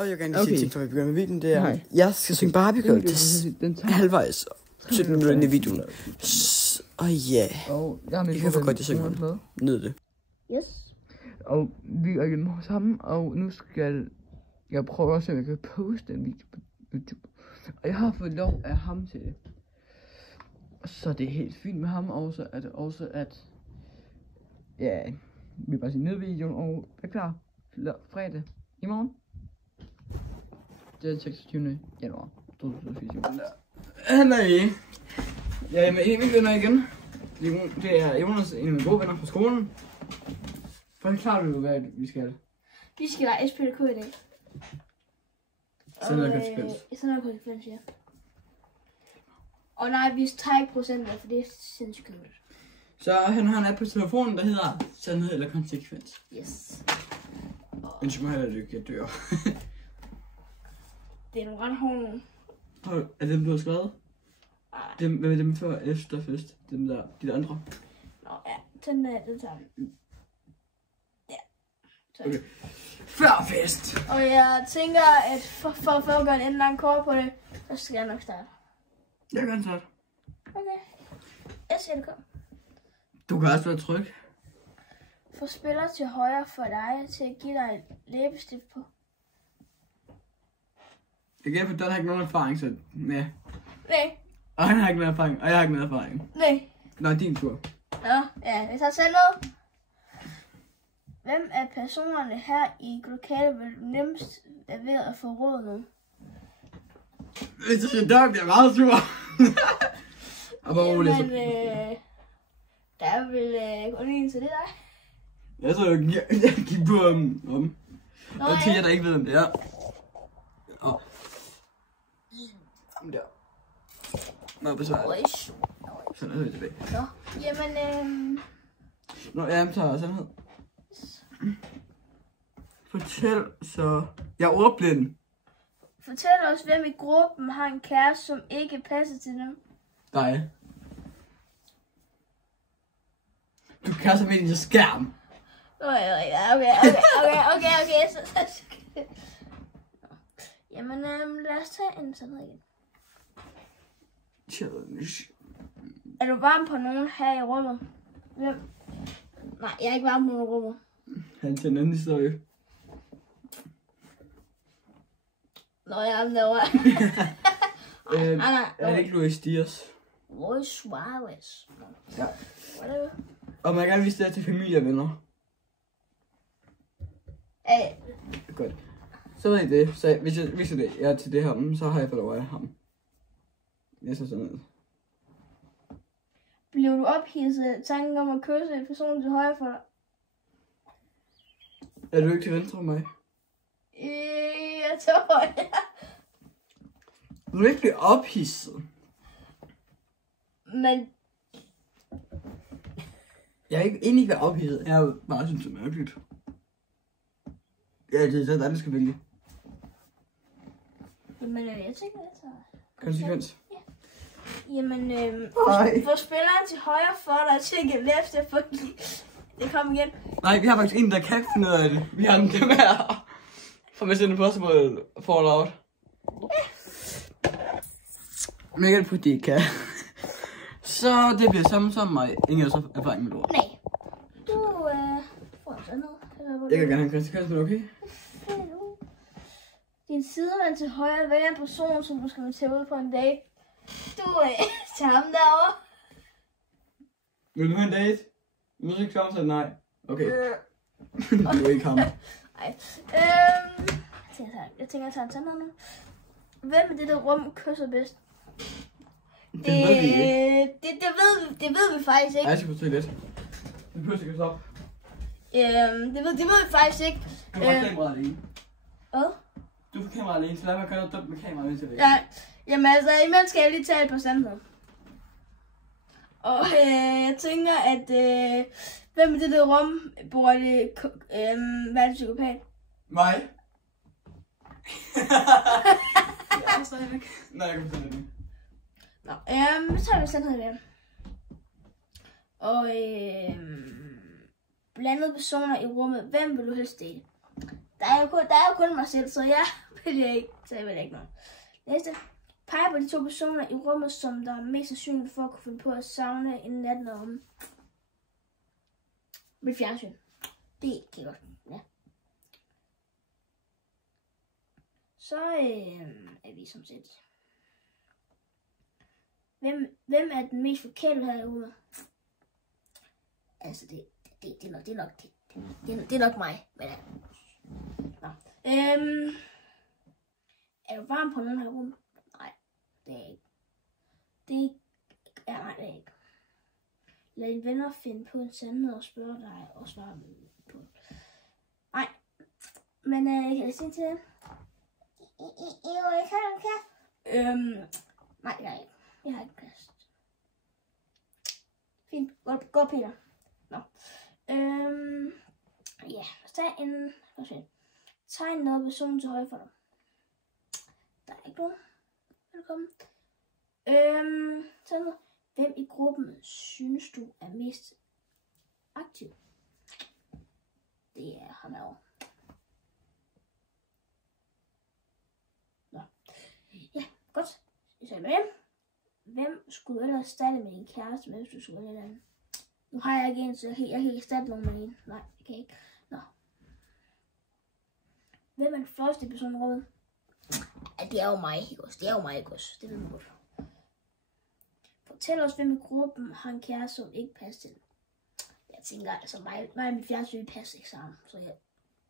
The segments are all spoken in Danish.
Og jeg kan gerne sige TikTok, vi begynder med videoen. Det er, jeg skal synge Barbie Girl til halvvejs. 17 minutter ind i videoen. Ja. Jeg kan for godt, jeg synger. Nyd det. Yes. Og vi er hjemme hos ham, og nu skal jeg prøve at se, om jeg kan poste en video på YouTube. Og jeg har fået lov af ham til det. Så det er helt fint med ham, også at ja, vi bare sige ned videoen, og er klar fredag i morgen. Det er 26. januar 2024. Han er i. Jeg er med en af mine venner igen. Det er Jonas, en af mine gode venner fra skolen. Forklar du, hvad vi skal? Vi skal lege SPDK i dag. Sådan noget konsekvens. Sådan noget konsekvens, ja. Og nej, vi tager ikke procenter, for det er sindssygt kedeligt. Så han har en app på telefonen, der hedder sandhed eller konsekvens. Yes. Ønsker mig heller ikke, jeg dør. Det er nogle ret hårde nogle. Er det dem, du har skrevet? Hvem er dem før efter fest? Dem der, de andre? Nå ja, den tager vi. Ja. Så. Okay. Før fest! Og jeg tænker, at for at gøre en anden lang kort på det, så skal jeg nok starte. Jeg kan starte. Okay. Jeg siger det kom. Du kan også være tryg. Få spiller til højre for dig til at give dig et læbestift på. Jeg gætter på, at den har ikke nogen erfaring, så ja. Nej. Og han har ikke nogen erfaring, og jeg har ikke nogen erfaring. Nej. Nå, din tur. Nå, ja, jeg tager selv noget. Hvem af personerne her i lokalet vil du nemmest være ved at få råd nu? Hvis jeg siger dog, bliver meget sur. Og bare roligt så. Der vil gå ind til det der. Jeg tror, jeg gik på om. Og til jer, der ikke ved, om det er. Og ham der. Meget besværligt. Sådan er det tilbage. Nå, jamen Nå, jeg tager sandhed. Fortæl så. Jeg er ordblind. Fortæl os, hvem i gruppen har en kæreste, som ikke passer til dem. Dig. Du kan så med din skærm. Okay. Så. Jamen, lad os tage en sådan igen. Challenge. Er du varm på nogen her i rummet? Hvem? Nej, jeg er ikke varm på nogen rummet. Han til en anden historie. Nå, jeg er derovre. Nej. Er det ikke Louis Dias? Luis Suarez. Ja. Whatever. Og man kan gerne vise det her til familie og venner. Godt. Så ved I det. Så hvis jeg viser det, jeg er til det her, så har jeg fået lov af ham. Jeg så sådan noget. Blev du ophidset af tanken om at kysse en person til højre for dig? Er du ikke til venstre for mig? Jeg tror, ja. Du vil ikke blive ophidset. Men Jeg er egentlig ikke ophidset. Jeg er bare synes, det er mærkeligt. Ja, det er så der skal vælge. jamen, jeg tænker, jeg tager Konsekvens. Ja. Jamen, Nej. få spilleren til højre for dig til at give efter, fordi det kom igen. Nej, vi har faktisk en, der kan finde ud af det. Vi har dem her. For Mission Impossible Fallout. Men jeg kan på, de kan. Så det bliver samme som mig. Ingen har så erfaring med ord. Nej. Du får sådan noget. Jeg kan gerne have en konsekvens, men okay? Din sidemand til højre vælger en person, som du skal tage ud på en date. Du tager ham derovre. Vil du have en date? Nu skal ikke sige nej. Okay. Det er ikke ham. Nej. Jeg tænker, jeg tager en tandem nu. Hvem i dette rum kysser bedst? Det ved vi ikke. Det ved vi faktisk ikke. Ej, jeg skal på toilet. Det pludselig kan stoppe. Det ved vi faktisk ikke. Du får kameraet alene. Hvad? Du får kameraet alene, så lad mig gøre noget dumt med kameraet indtil det. Ja, jamen altså, imens skal jeg lige tage et par sandheder. Og jeg tænker, at hvem i det rum bor det hvad psykopat? Mig? Ja, så er jeg væk. Nej, jeg kan fortælle det. Nå, så tager vi sandhed igen. Og blandede personer i rummet. Hvem vil du helst date? Der er jo kun mig selv, så jeg vil ikke noget. Næste. Peg på de 2 personer i rummet, som der er mest sandsynligt for at kunne finde på at savne en nat om mit fjernsyn. Det kan godt, ja. Så er vi som set. Hvem er den mest forkælet her i rummet? Altså, det er nok mig. Men ja. Nå. Er du varm på nogen her rum? Nej, det er ikke. Nej, det er ikke. Lad dine venner finde på en sandhed og spørge dig og svare på. Nej, men kan jeg sige til det? Nej, jeg er ikke. Jeg har ikke plads. Fint. Gå, Peter. Nå. Ja, tag noget person til højre for dig. Der er ikke nogen. Velkommen. Så hvem i gruppen synes du er mest aktiv? Det er ham herovre. Nå. Ja, godt. Så er med. Hvem skulle du ellers erstatte med din kæreste, hvis du skulle vælge den? Nu har jeg ikke en, så jeg kan ikke erstatte nogen med en. Nej, jeg kan ikke. Nå. Hvem er den første person i rummet? Ja, det er jo mig, ikke også? Det er jo mig, ikke også? Det ved man godt. Fortæl os, hvem i gruppen har en kæreste, som ikke passer til. Jeg tænker, altså mig og mit fjernsyn passer ikke sammen. Så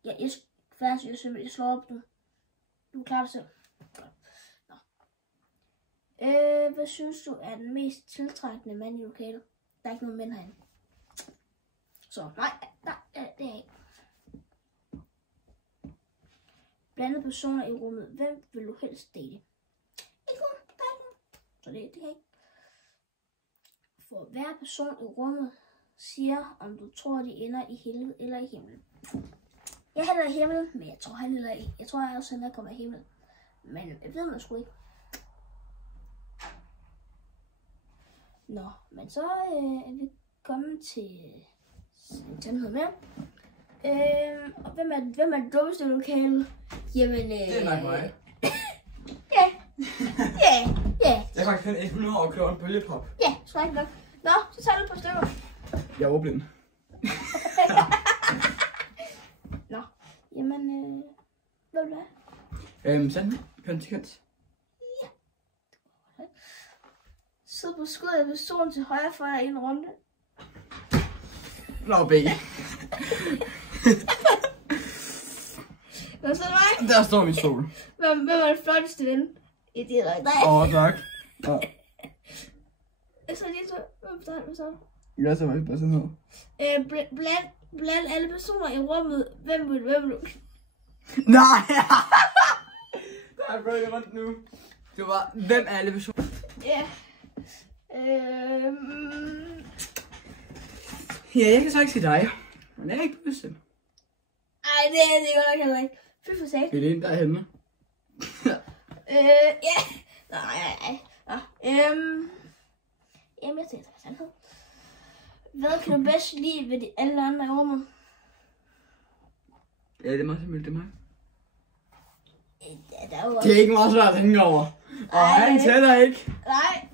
jeg elsker fjernsyn, jeg slår op nu. Du er klar selv. Nå. Hvad synes du er den mest tiltrækkende mand i lokalet? Der er ikke nogen mænd herinde. Så nej, det er ikke. Blandede personer i rummet. Hvem vil du helst date? Ikke nogen. Der er ikke nogen. Så det er ikke. For hver person i rummet siger, om du tror, de ender i helvede eller i himlen. Jeg hælder i himlen, men jeg tror, jeg tror også, han kommer i himlen. Men jeg ved man sgu ikke. Nå, men så er vi kommet til sandhed mere. Og hvem er det dummeste lokale? Jamen, det er nok mig. Ja. Jeg kan finde 100 år og køre en bølgepop. Ja, så ikke nok. Nå, så tager du på stykker. Jeg er overblind. Nå, jamen, hvad vil du have? Sandhed. Konsekvens. Ja. Sid på skuddet af personen til højre for dig i en runde. Nå, B. Hvad så mig? Der står min sol. Hvem er det flotteste ven? Ja, det er dig. Tak. Ja. Så lige så. Hvad så? Jeg så faktisk bare sådan her. Blandt alle personer i rummet, hvem vil du? Nej! Der er røget rundt nu. Det var, hvem er alle personer? Ja. Ja, jeg kan så ikke sige dig. Men jeg er ikke bøsse. Ej, det er godt nok heller ikke. Fy for sat. Det er det, der er henne. Ja. Nej. Nå, jamen, jeg tænker, det er sandhed. Hvad kan du bedst lide ved de alle andre i rummet? Ja, det er meget simpelt, det er mig. Ja, der er jo Det er ikke meget svært at tænke over. Og han tæller ikke. Nej.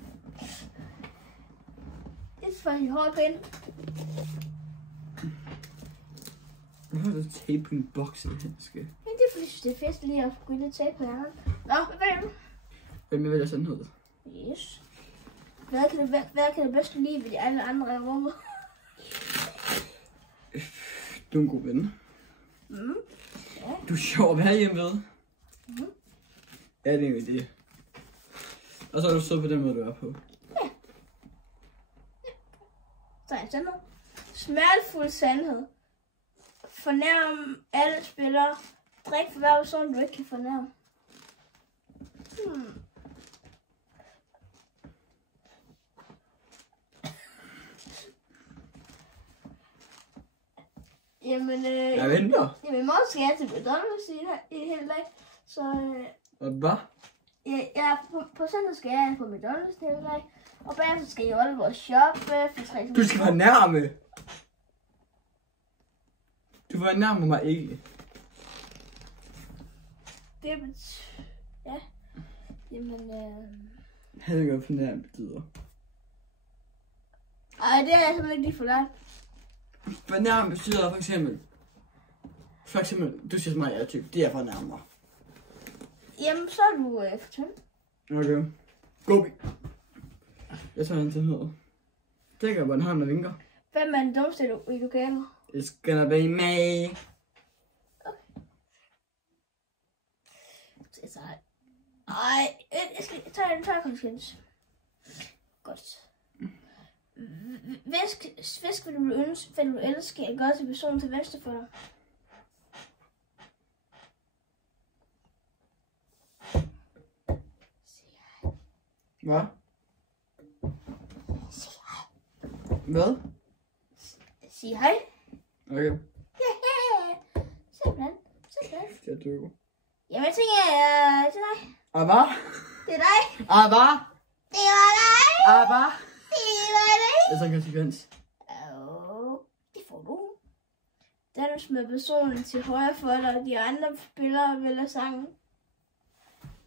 Det er faktisk hårdt på hende. Jeg har da tape på en boks i handske. Men det er fordi, jeg synes, det er fedt lige at gå ind og tape på hjernen. Nå, hvad vælger du? Hvem vælger sandhed? Yes. Hvad kan du bedst lide ved de alle andre i rummet? Du er en god ven. Ja. Du er sjov at være hjemme ved. Ja, det er en idé. Og så er du sød på den måde, du er på. Ja. Så er jeg sandhed. Smertefuld sandhed. Fornærm alle spillere. Drik for hver person, du ikke kan fornærme. Jamen, jeg venter. Jamen, i morgen skal jeg til McDonald's i hele dag. Så, Hvad? ja, på søndag skal jeg på McDonald's hele dag. Og bagefter skal jeg holde vores shoppe for 3. Du skal fornærme. Du fornærmer mig ikke. Det betyder... Ja. Jamen, Jeg ved ikke, hvad fornærmelse betyder. Ej, det er jeg simpelthen ikke lige forlært. Fornærmelse betyder for eksempel, du siger til mig, jeg er tyk. Det er fornærmer. Jamen, så er du fortælle. Okay. Gobi. Jeg tager en til noget. Tænker på en hånd, der vinker. Hvem er den dummeste i lokalet? It's gonna be me. Okay. Så ej, jeg skal tage konsekvens. Godt. Fisk vil du elske at gøre til personen til venstre for dig. Hvad? Hvad? Sig hej. Okay. Simpelthen. Det er du. Jamen, jeg tænker, til dig. Hvad? Det er dig. Hvad? Det var dig. Hvad? Det var dig. Det er så en konsekvens. Det får du. Den smed personen til højre for dig, og de andre spillere vælger sangen.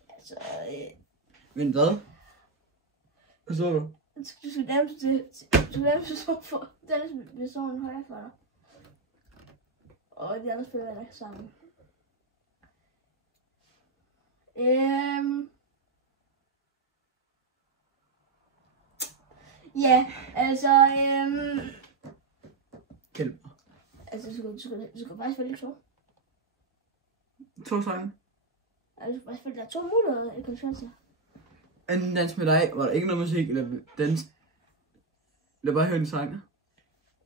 Altså, Men hvad? Hvad så du? du skal nærmest for den personen højre for dig. Og de andre spillere vælger sangen. Ja, altså, Hjælp mig. altså, du skal faktisk vælge to. 2 sange. Altså, du skal faktisk vælge, der er 2 muligheder i konsekvenser. Anden dans med dig, var der ikke noget musik, eller dans? Eller bare høre en sang?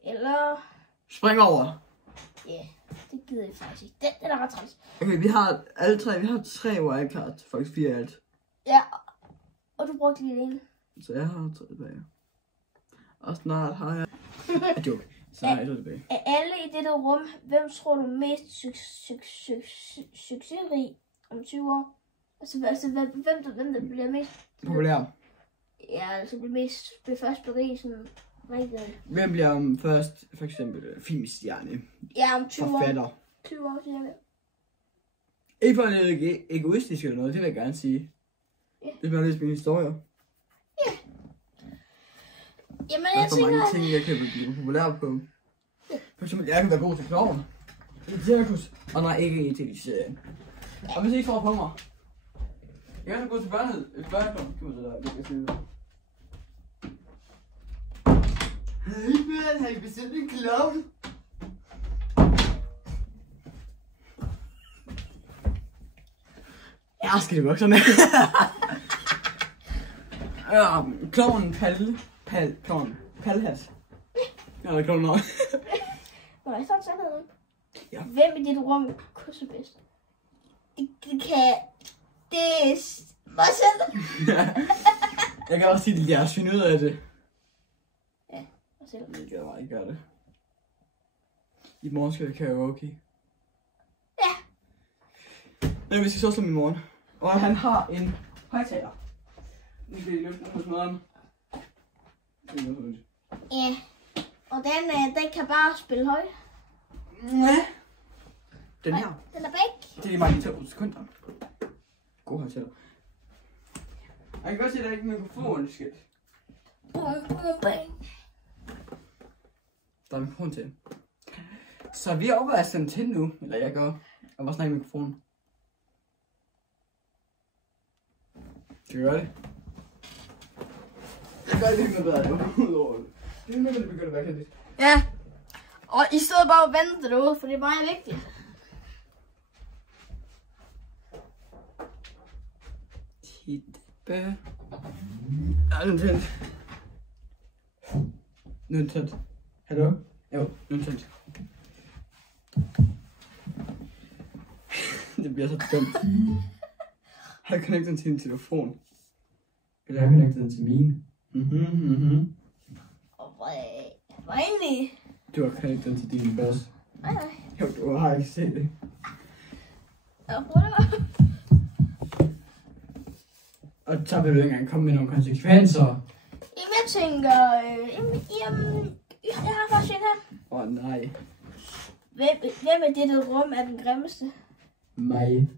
Eller, Spring over. ja, det gider jeg faktisk ikke. Den er ret træls. Okay, vi har 3 wildcards. Faktisk 4 i alt. Ja, og du brugte lige det ene. Så jeg har 3 tilbage. Og snart har jeg... Joke. Så har jeg 2 tilbage. Af alle i dette rum, hvem tror du mest succesrig om 20 år? Altså hvem der bliver mest... Populær. Ja, altså bliver først berig sådan rigtig... Hvem bliver først, for eksempel, filmstjerne? Ja, om 20 år. Forfatter. 20 år, siger jeg. Ikke for at det er egoistisk eller noget, det vil jeg gerne sige. Ja. Hvis man har læst mine historier. Ja. Jamen, Der jeg er så tænker... mange ting, jeg kan blive populær på. For eksempel, jeg kan være god til klovn. I cirkus. Og nej, ikke i tv-serien. Og hvis I ikke tror på mig. Jeg kan så gå til børneklovn. Kan man så der, det kan sige. Hey man, har I bestemt en klovn? Ja, skal det vokserne. Ja, klovnen klovnen Palhat. Ja, der er klovnen over. Må jeg starte sandheden? Ja. Hvem i dit rum kysser bedst? Det kan... Det er... Mig selv. Jeg kan også sige, at jeg har finde ud af det. Ja, mig selv. Det gør jeg ikke, gør det. I morgen skal jeg karaoke. Ja. Men vi skal så slå min morgen. Og han har en højtaler. Nu skal I løfte hos maderen. Ja. Og den kan bare spille højt. Ja. Den her. Den er væk. Det er bare lige 2 sekunder. God højtaler. Jeg kan godt se, at der ikke er mikrofon, skidt. Der er mikrofon til. Så vi er oppe at sende til nu. Eller jeg gør. Jeg var snakke i mikrofonen. Skal vi gøre det? Jeg gør det ikke noget bedre, udover det. Det er noget, det begynder at være kendt. Ja. Og I sidder bare og venter derude, for det er meget vigtigt. Tippe. Ja, nu er den tændt. Nu er den tændt. Hallo? Jo, nu er den tændt. Det bliver så dumt. Har jeg connectet den til en telefon? Eller har jeg connectet den til min? Og hvad egentlig? Du har connectet den til din boss. Nej. Jo, du har ikke set det. Jeg prøver. Og så vil du ikke engang komme med nogle konsekvenser. Jamen, jeg tænker... jeg har faktisk en her. Nej. Hvem i dette rum er den grimmeste? Mig.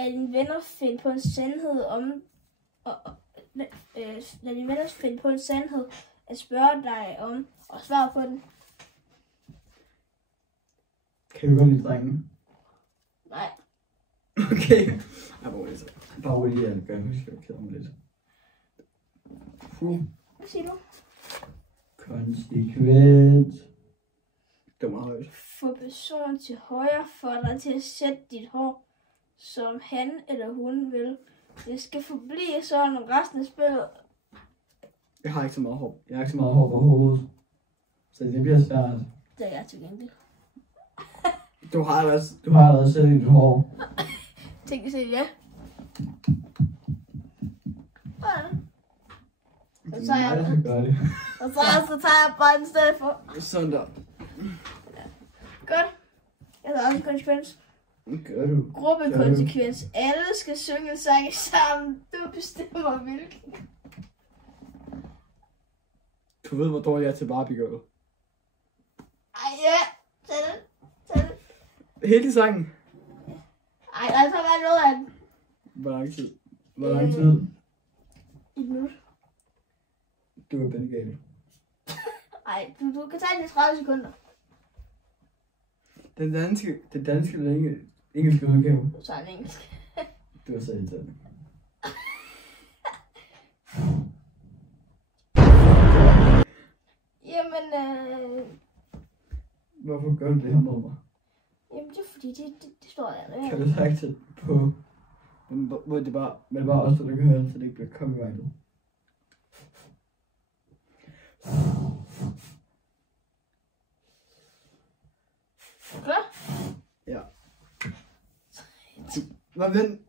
lad dine venner finde på en sandhed om... lad dine venner finde på en sandhed at spørge dig om, og svare på den. Kan du godt lide drenge? Nej. Okay. Jeg bruger det så. Bare roligt, jeg gør det, jeg keder mig lidt. Hvad siger du? Konsekvent. Det var meget højt. Få personen til højre for dig til at sætte dit hår, som han eller hun vil. Det skal forblive sådan resten af spillet. Jeg har ikke så meget hår. Jeg har ikke så meget hår på hovedet. Så det bliver svært. Det er jeg til gengæld. Du har allerede selv dit hår. Tænk dig selv, ja. Så tager jeg bare en stedet for. Sådan der. Godt. Jeg tager også en konsekvens. Gør du? Gruppekonsekvens. Alle skal synge sange sammen. Du bestemmer hvilken. Du ved, hvor dårlig jeg er til Barbie Girl. Ej, ja. Tag det. Hele sangen. Ej, der er så bare noget af den. Hvor lang tid? 1 minut. Du er Bengal. Ej, du kan tage den i 30 sekunder. Den danske eller engelske udgave. Så er den engelsk. Du har sagt det. Jamen, Hvorfor gør du det her med mig? jamen det er fordi, det står der. Kan du sagt det på... Hvor det bare også, der kan høre, så det ikke bliver copyrightet. Klar? Ja. Hvad vent?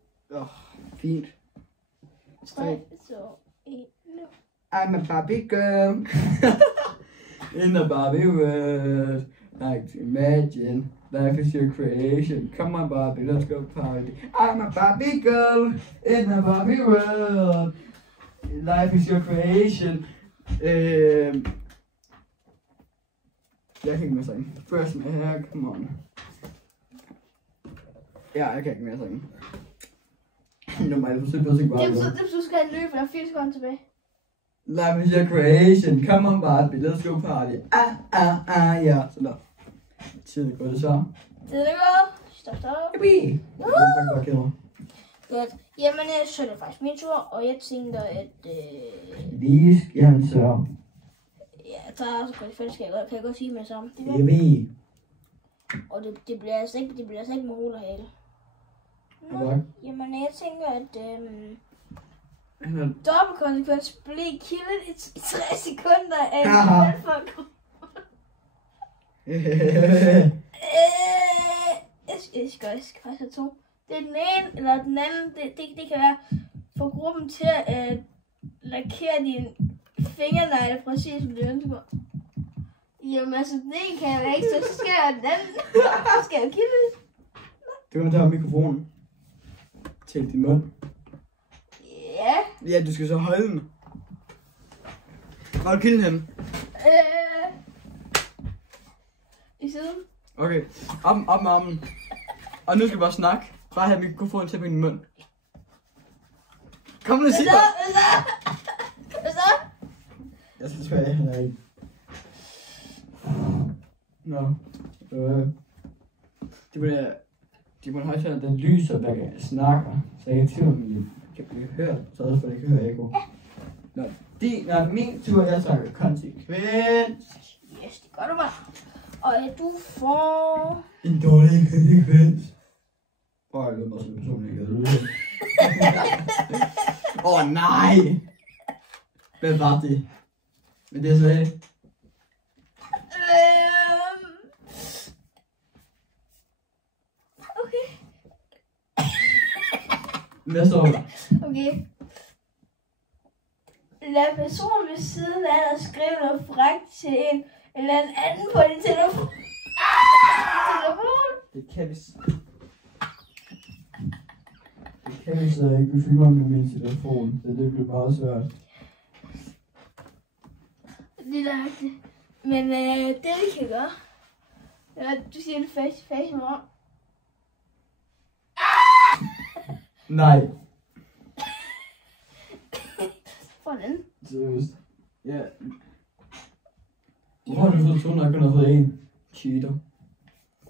Fint. 3, 2, 1, nu. I'm a Barbie girl. In a Barbie world. Like to imagine. Life is your creation. Come on, Barbie, let's go party. I'm a Barbie girl in a Barbie world. Life is your creation. Jeg kan ikke mere sange. First my hair, come on. Ja, jeg kan ikke mere sange. Nu må jeg forsøge på at sige bare. Det betyder, du skal løbe, der er 4 sekunder tilbage. Life is your creation. Come on, Barbie, let's go party. Ja. Sådan der. Tiden er gået, så. Tiden er gået. Stop. Yippie! Jeg kan godt kede mig. Godt. Jamen, så er det faktisk min tur, og jeg tænker, at... Lige skal han så. Ja, jeg tager også godt i fællesskab, kan jeg godt sige med sammen. Yippie! Og det bliver altså ikke med rolerhale. Jamen, jeg tænker, at... dobbeltkonsekvens blev kildet i 3 sekunder af en folk. Jeg skal faktisk have 2. Det er den ene eller den anden. Det kan være få gruppen til at lakere dine fingernegle præcis som du ønsker. Jamen altså, den ene kan jeg ikke, så skal jeg den anden. Så skal jeg kilde. Du kan tage mikrofonen til din mund. Ja. Ja, du skal så holde den. Hvor er kilden henne? I siden. Okay, op med armen. Og nu skal du bare snakke. Bare have mikrofonen til på din mund. Kom nu, sig mig. Hvad så? Jeg skal tvære hende af. Nå. Det må højtaler, den lyser, hver gang jeg snakker. Så jeg kan til mig, kan blive hørt. Så også for det kan høre ekko. Nå, min tur, jeg snakker konsekvens. Yes, det gør du bare. Og du får... En dårlig konsekvens. Jeg lød mig som en person, jeg kan lyde. Nej! Hvad var det? Men det sagde... Okay. Hvad står der? Okay. Lad personen ved siden af dig skrive noget frækt til en eller anden på din telefon. Det kan vi så ikke. Vi filmer med min telefon, så det bliver meget svært. Det er rigtigt. Men det vi kan gøre, det er, at du siger det face to face i morgen. Nej. Hvordan? Seriøst. Ja. Hvorfor har du fået 200, og kun har fået 1? Cheater.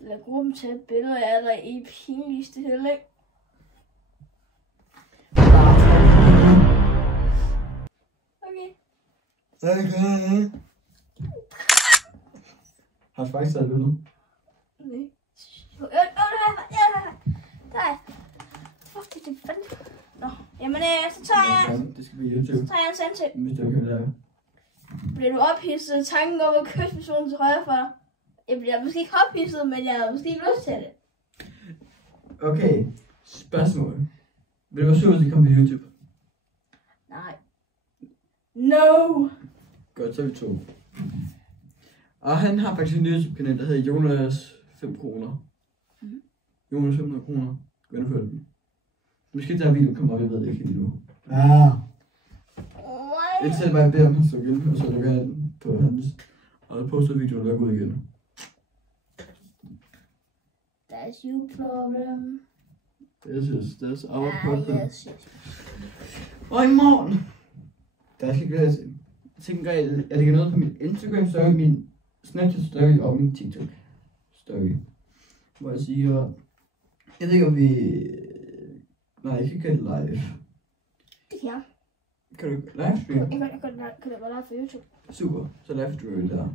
Lad gruppen tage et billede af dig i pinligste helle. Okay. Okay. Har du faktisk taget et billede? Nej. Der. Fuck, det er fandme. Nå, jamen så tager jeg... Det skal blive YouTube. Så tager jeg en sandtæt. Hvis det er okay, der. Bliver du ophidset af tanken om at kysse personen til højre for dig? Jeg bliver måske ikke ophidset, men jeg har måske ikke lyst til det. Okay. Spørgsmål. Vil du være sur, hvis det kommer på YouTube? Nej. No! Godt, så er vi 2. Og han har faktisk en YouTube-kanal, der hedder Jonas 5 kroner. Jonas 500 kroner. Gå ind og følg den. Måske der video kommer op, jeg ved det ikke lige nu. Ja. Indtil bare beder om hans igen, og så lukker jeg den på hans. Og så poster videoen og lukker ud igen. That's your problem. That's our problem. Yes. Og i morgen, der skal jeg til. Jeg tænker, jeg lægger noget på min Instagram story, min Snapchat story og min TikTok story. Hvor jeg siger, jeg ved ikke om vi... Nej, jeg kan ikke live. Det kan jeg. Kan du livestream? Jeg kan være live på YouTube. Super, så livestream der.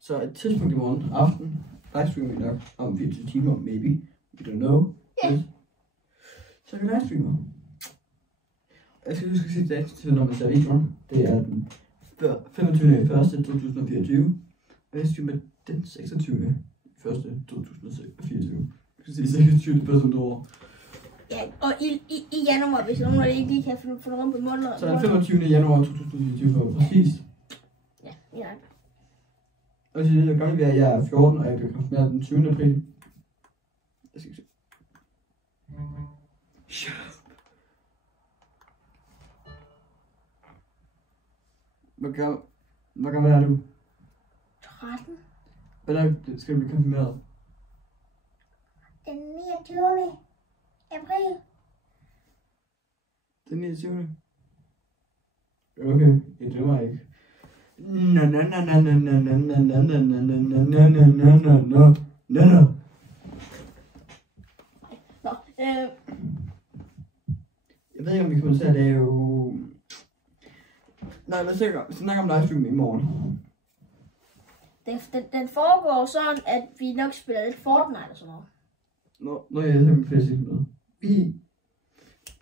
Så et tidspunkt i morgen aften, livestream vi nok om 24 timer, maybe. We don't know. Yeah. Så vi livestreamer. Jeg skal huske at sige dato til, når man ser videoen. Det er den 25.1.2024. Og jeg streamer den 26.1.2024. Jeg skal sige 26. det første år. Ja, og i januar, hvis nogen af det ikke lige kan få det rundt på måneder. Så den 25. januar 2024, præcis. Ja, ja. Og så er det gammel, jeg er 14, og jeg bliver konfirmeret den 20. april. Jeg skal se. Shut up. Hvor gammel er du? 13. Hvordan skal du blive konfirmeret? Den 29. april. Den 29. Okay, jeg glemmer ikke. Jeg ved ikke, om vi kommer til at lave... Nej, lad os snakke om livestream i morgen. Den foregår sådan, at vi nok spiller lidt Fortnite og sådan noget. Nå, jeg har min PlayStation med.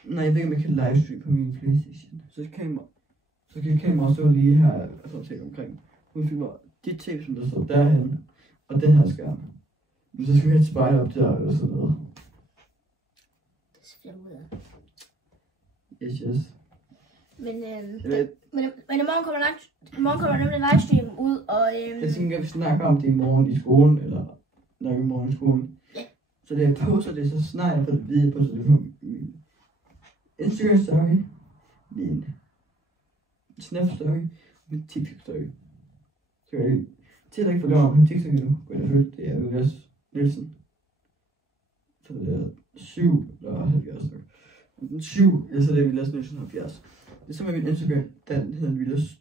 Nej, jeg ved ikke, om jeg kan livestream på min PlayStation. Så kan kameraet stå lige her og så tænke omkring. Hun filmer dit tape, som der står derhen, og den her skærm. Men så skal vi have et spejl op der eller sådan noget. Det ser ud af. Yes. Men i morgen kommer nemlig livestream ud, og jeg tænker, at vi snakker om det i morgen i skolen, eller nok i morgen i skolen. Ja. Så det jeg poster det, så snart jeg får det videre på, så det på min Instagram story, min Snap story, min TikTok story. Så jeg til at ikke følge mig på TikTok endnu, gå ind og følge, det er Lukas Nielsen. Så det er 7 eller 70 nok. 7, eller så det er Lukas Nielsen 70. Det er så med min Instagram, den hedder Lukas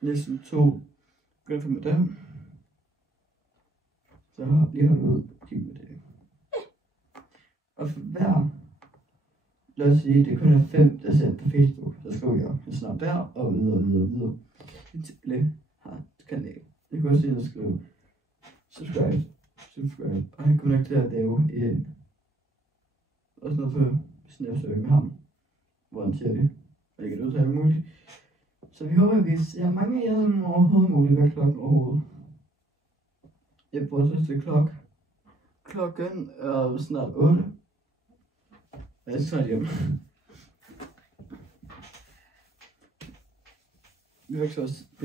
Nielsen 2. Gå ind for med dem. Så har lige holdt ud, kig med det. Og for hver, lad os sige, det kun er 5, der ser på Facebook, så skriver jeg snart der, og videre. Indtil har kanal. Jeg kan også se, at jeg skriver subscribe, og han kommer nok til at lave også noget på Snapchat med ham, hvor han siger det, og jeg kan udtale muligt. Så vi håber, at vi ser mange af jer, som overhovedet muligt, hvad klokken overhovedet. Jeg bruger til klokken er snart 8. Jeg skal snart hjem. Vi har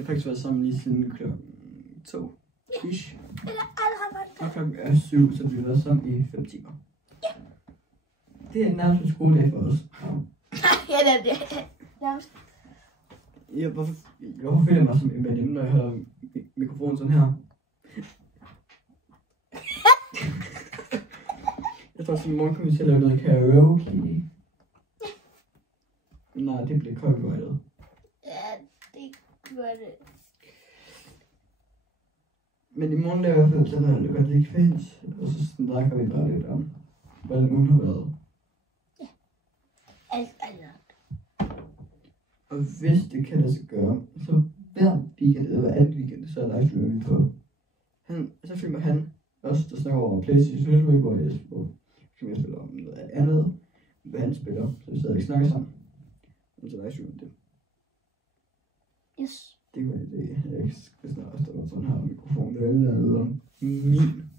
faktisk været sammen lige siden klokken 2. Ish. Og klokken er 7, så vi har været sammen i 5 timer. Ja. Det er nærmest en skoledag for os. Ja, det er det. Nærmest. Ja, hvorfor føler jeg mig som en veninde, når jeg har mikrofonen sådan her? Jeg tror, at i morgen kommer vi til at lave noget karaoke. det bliver copyrightet. Ja, det gør det. Men i morgen laver jeg i hvert fald sådan, at det godt ikke findes. Og så snakker vi bare lidt om, hvordan hun har været. Alt. Og hvis det kan lade sig gøre, så hver weekend, eller hver anden weekend, så livestreamer vi på. Så filmer han også, der snakker over PlayStation, hvor jeg spiller om noget andet, hvad han spiller, så vi stadig snakker sammen. Og så livestreamer det. Yes. Det kunne være det. Jeg skal snart stå sådan her mikrofon, det er lidt andet om min.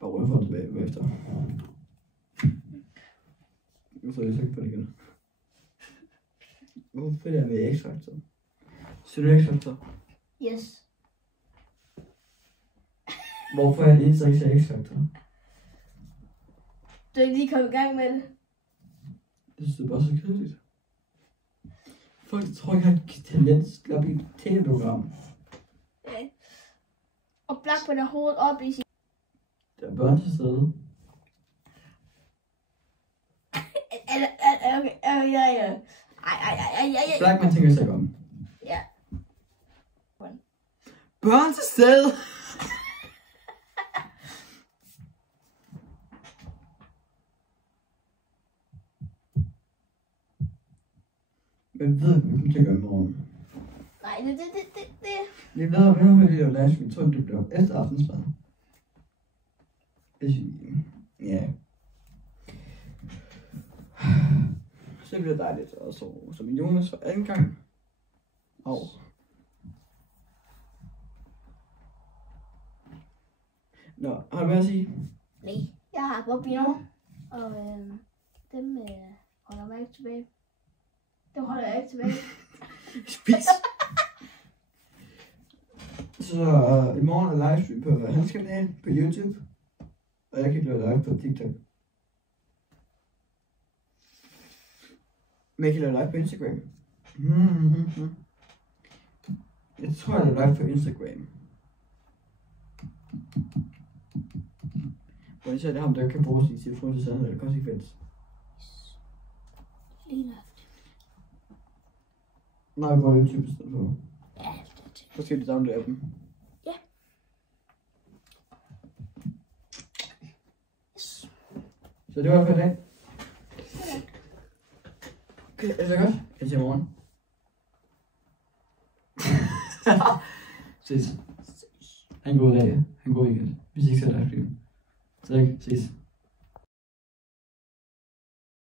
Bare rød for tilbage bagefter. Nu får jeg så ikke på det igen. Hvorfor er det med X-Factor? Så du X-Factor? Yes. Hvorfor er det eneste ikke X-Factor? Du er ikke lige kommet i gang med det. Det synes jeg bare så kedeligt. Folk tror ikke, jeg har talent til at blive et tv-program. Ja. Og Blackburn er hovedet op i sin... Der er børn til stede. Okay, ja. Ej. Blackman tænker sig ikke om. Ja. Børn til stede! Men ved vi kommer til at gøre i morgen? Nej, det. Vi ved, hvad vi laver livestream. Jeg tror, det bliver efter aftensmad. Ja. Så bliver det dejligt at sove som en Jonas for anden gang. Og nå, har du hvad at sige? Nej, jeg har Bobby nu. Og dem holder mig ikke tilbage. Dem holder jeg ikke tilbage. Spis! Så i morgen er livestream på hans kanal på YouTube. Og jeg kan lave live på TikTok. Men jeg kan lave live på Instagram. Jeg tror, jeg laver live på Instagram. Hvor jeg ser det ham, der kan bruge sin telefon til sandhed eller konsekvens. Lige nøjagtigt. Nej, jeg bruger YouTube i stedet for. Ja, det. Så skal du downloade appen. Ja. Yes. Så det var for i dag. Okay, er det godt? Jeg ser i morgen. Ses. Ha' en god dag. Ha' en god weekend. Vi ses ikke livestream. Så ikke. Ses.